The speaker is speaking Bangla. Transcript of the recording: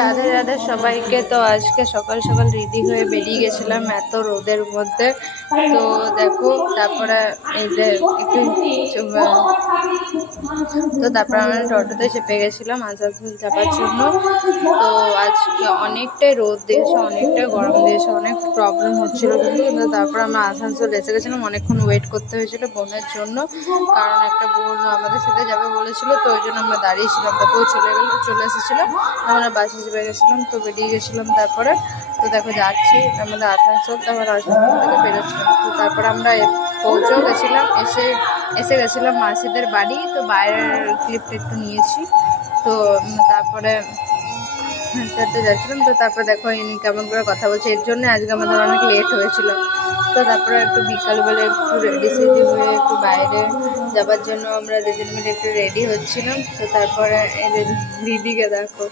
রাধে রাধে সবাইকে। তো আজকে সকাল সকাল রেডি হয়ে বেরিয়ে গেছিলাম এত রোদের মধ্যে। তো দেখো তারপরে এই যে একটু তো তারপরে আমরা টোটোতে চেপে গেছিলাম আসানসোল যাবার জন্য। তো আজকে অনেকটাই রোদ দিয়েছে, অনেকটাই গরম দিয়েছে, অনেক প্রবলেম হচ্ছিল কিন্তু তারপরে আমরা আসানসোল এসে গেছিলাম। অনেকক্ষণ ওয়েট করতে হয়েছিল বোনের জন্য, কারণ একটা বোন আমাদের সাথে যাবে বলেছিল, তো ওই জন্য আমরা দাঁড়িয়েছিলাম। তারপরে চলে এসেছিলাম, আমরা বাসে চেপে গেছিলাম, তো বেরিয়ে গেছিলাম। তারপরে তো দেখো যাচ্ছি আমাদের আসানসোল, তারপর আসানসোল থেকে বেরোচ্ছিলাম। তো তারপরে আমরা পৌঁছেও গেছিলাম, এসে গেছিলাম মাসিদের বাড়ি। তো বাইরের ক্লিপটা একটু নিয়েছি। তো তারপরে হাঁটতে যাচ্ছিলাম। তো তারপরে দেখো ইনি কেমন করে কথা বলছে, এর জন্য আজকে আমাদের অনেক লেট হয়েছিল। তো তারপরে একটু বিকালবেলা একটু রেডি সেডি হয়ে একটু বাইরে যাবার জন্য আমরা দুজন মিলে একটু রেডি হচ্ছিলাম। তো তারপরে দিদিকে দেখো।